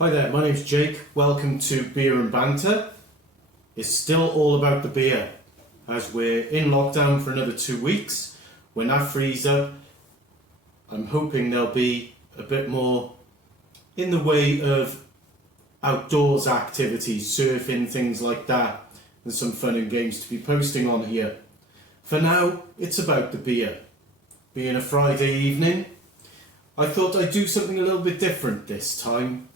Hi there, my name's Jake. Welcome to Beer and Banter. It's still all about the beer, as we're in lockdown for another 2 weeks. When that frees up, I'm hoping there'll be a bit more in the way of outdoors activities, surfing, things like that, and some fun and games to be posting on here. For now, it's about the beer. Being a Friday evening, I thought I'd do something a little bit different this time.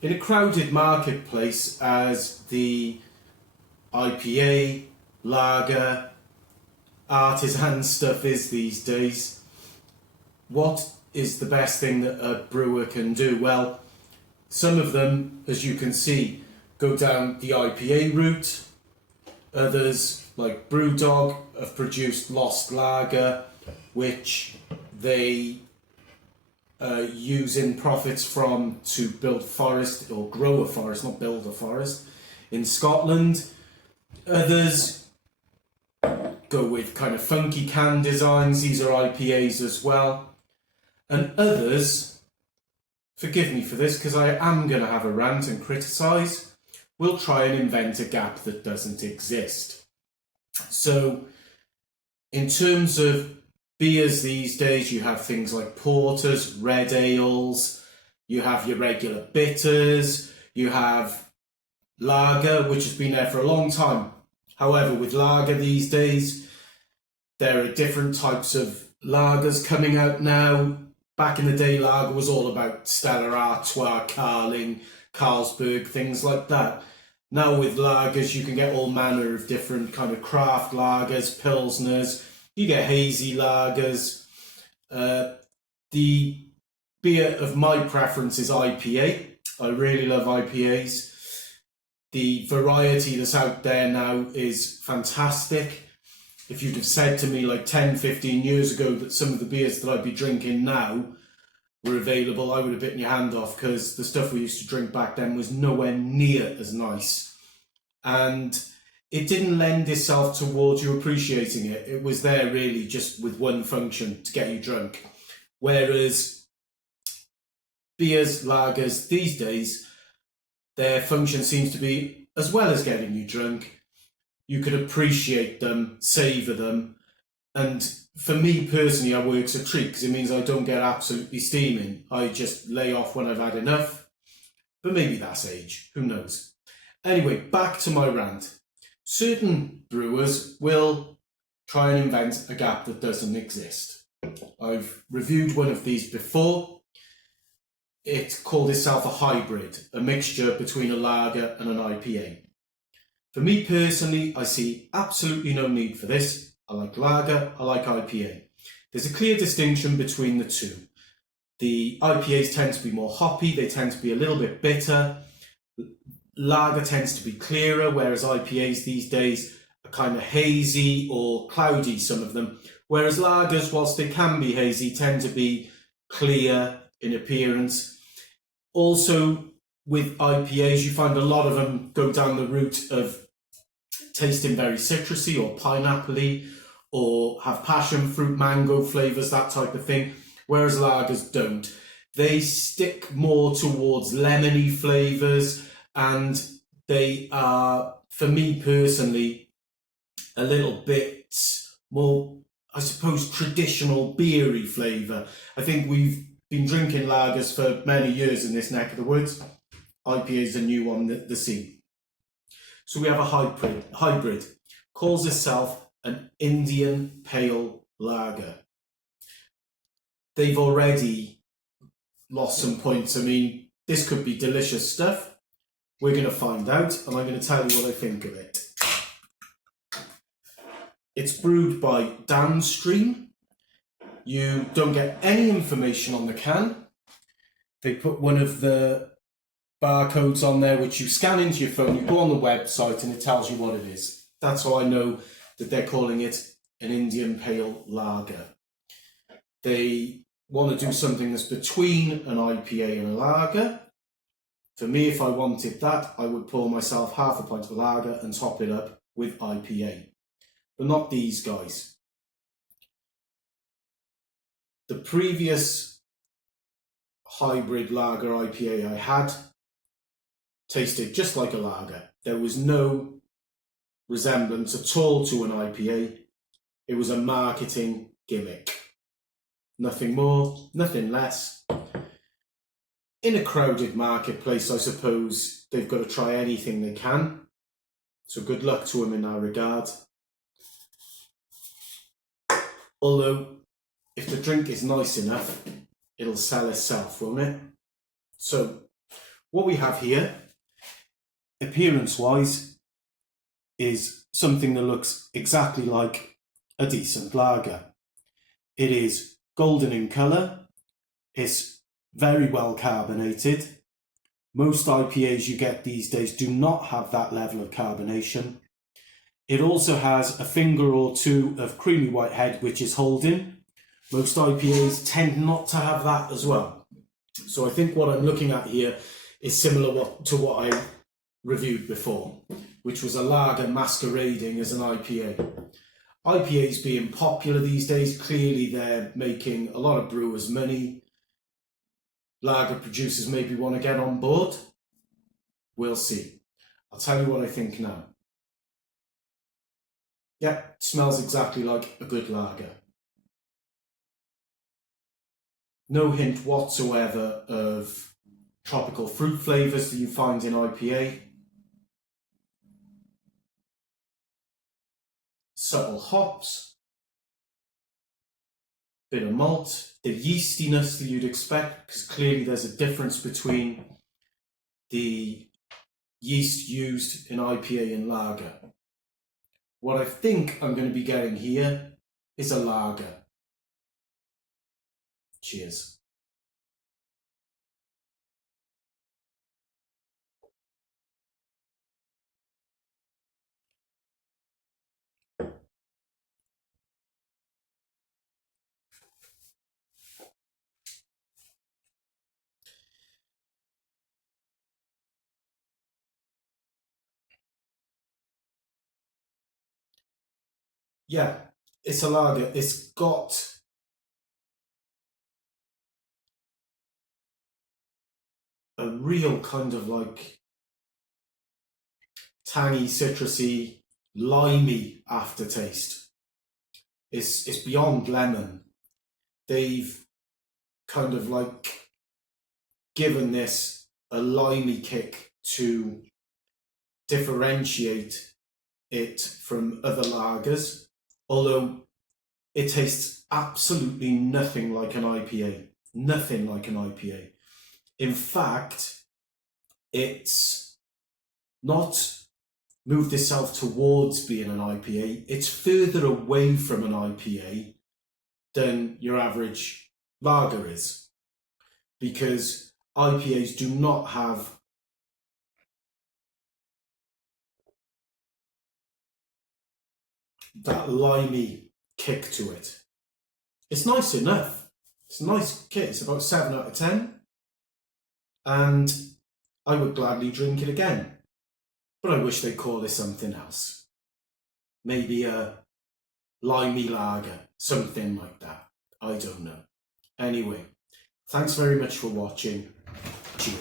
In a crowded marketplace as the IPA, lager, artisan stuff is these days, what is the best thing that a brewer can do? Well, some of them, as you can see, go down the IPA route. Others, like Brewdog, have produced Lost Lager, which they using profits from to build forest or grow a forest, not build a forest, in Scotland. Others go with kind of funky can designs. These are IPAs as well. And others, forgive me for this because I am going to have a rant and criticise, will try and invent a gap that doesn't exist. So in terms of beers these days, you have things like porters, red ales, you have your regular bitters, you have lager, which has been there for a long time. However, with lager these days, there are different types of lagers coming out now. Back in the day, lager was all about Stella Artois, Carling, Carlsberg, things like that. Now with lagers, you can get all manner of different kind of craft lagers, pilsners. You get hazy lagers. The beer of my preference is IPA. I really love IPAs. The variety that's out there now is fantastic. If you'd have said to me like 10, 15 years ago that some of the beers that I'd be drinking now were available, I would have bitten your hand off, because the stuff we used to drink back then was nowhere near as nice. And it didn't lend itself towards you appreciating it. It was there really just with one function, to get you drunk. Whereas beers, lagers, these days, their function seems to be, as well as getting you drunk, you could appreciate them, savour them. And for me personally, I work's a treat because it means I don't get absolutely steaming. I just lay off when I've had enough. But maybe that's age, who knows. Anyway, back to my rant. Certain brewers will try and invent a gap that doesn't exist. I've reviewed one of these before. It called itself a hybrid, a mixture between a lager and an IPA. For me personally, I see absolutely no need for this. I like lager, I like IPA. There's a clear distinction between the two. The IPAs tend to be more hoppy, they tend to be a little bit bitter. Lager tends to be clearer, whereas IPAs these days are kind of hazy or cloudy, some of them. Whereas lagers, whilst they can be hazy, tend to be clear in appearance. Also, with IPAs, you find a lot of them go down the route of tasting very citrusy or pineapple-y, or have passion fruit, mango flavours, that type of thing, whereas lagers don't. They stick more towards lemony flavours, and they are, for me personally, a little bit more, I suppose, traditional beery flavour. I think we've been drinking lagers for many years in this neck of the woods. IPA is a new one, the scene. So we have a hybrid, calls itself an Indian Pale Lager. They've already lost some points. I mean, this could be delicious stuff. We're going to find out, and I'm going to tell you what I think of it. It's brewed by Downstream. You don't get any information on the can. They put one of the barcodes on there which you scan into your phone, you go on the website and it tells you what it is. That's how I know that they're calling it an Indian Pale Lager. They want to do something that's between an IPA and a lager. For me, if I wanted that, I would pour myself half a pint of lager and top it up with IPA. But not these guys. The previous hybrid lager IPA I had tasted just like a lager. There was no resemblance at all to an IPA. It was a marketing gimmick. Nothing more, nothing less. In a crowded marketplace, I suppose they've got to try anything they can. So good luck to them in that regard. Although, if the drink is nice enough, it'll sell itself, won't it? So, what we have here, appearance-wise, is something that looks exactly like a decent lager. It is golden in colour, it's very well carbonated. Most IPAs you get these days do not have that level of carbonation. It also has a finger or two of creamy white head, which is holding. Most IPAs tend not to have that as well. So I think what I'm looking at here is similar to what I reviewed before, which was a lager masquerading as an IPA. IPAs being popular these days, clearly they're making a lot of brewers money. Lager producers maybe want to get on board. We'll see. I'll tell you what I think now. Yep, smells exactly like a good lager. No hint whatsoever of tropical fruit flavours that you find in IPA. Subtle hops. Bit of malt. The yeastiness that you'd expect, because clearly there's a difference between the yeast used in IPA and lager. What I think I'm going to be getting here is a lager. Cheers. Yeah, it's a lager. It's got a real kind of like tangy, citrusy, limey aftertaste. It's beyond lemon. They've kind of like given this a limey kick to differentiate it from other lagers, although it tastes absolutely nothing like an IPA. Nothing like an IPA. In fact, it's not moved itself towards being an IPA. It's further away from an IPA than your average lager is, because IPAs do not have that limey kick to it. It's nice enough. It's a nice kit. It's about 7 out of 10. And I would gladly drink it again. But I wish they'd call this something else. Maybe a limey lager, something like that. I don't know. Anyway, thanks very much for watching. Cheers.